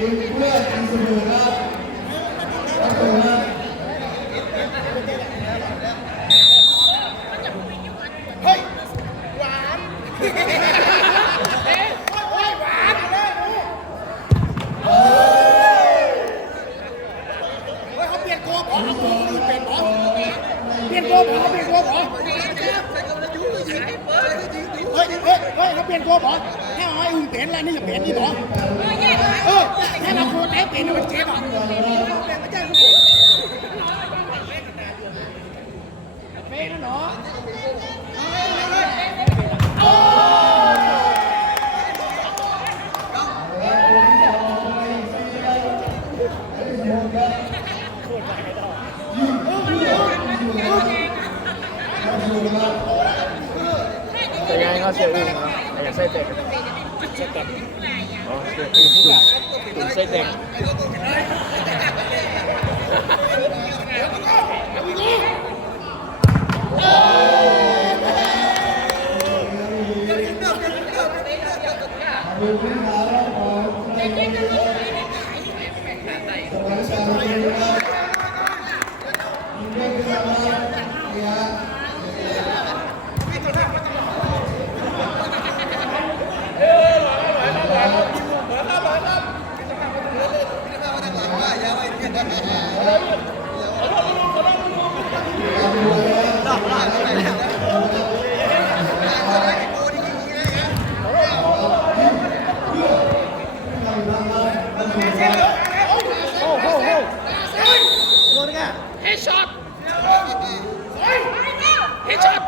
คุณเพื่อนอันสมุนครับขอบคุณครับเฮ้ยหวานเฮ้ยเฮ้ยหวานเลยหนูเฮ้ยเขาเปลี่ยนตัวผมเอาผมเปลี่ยนผมเปลี่ยนตัวผมเปลี่ยนตัวผม เฮ้ยเฮ้ยเราเปลี่ยนตัวบอถ้าเอาไอ้อุ่นเปลี่ยนอะไรนี่อย่าเปลี่ยนนี่ผอเออถ้าเราโคตรเปลี่ยนมันเจ็บอะเฟ้ยนะเนาะ แต่ยังไงก็เสียอื่นเนาะแต่อย่าไส้เต็มไส้เต็มอ๋อเสียอื่นตุ่นตุ่นไส้เต็มเฮดช็อต เฮ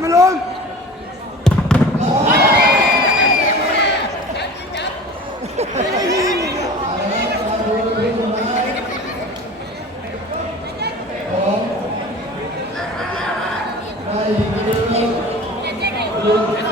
มาลงเ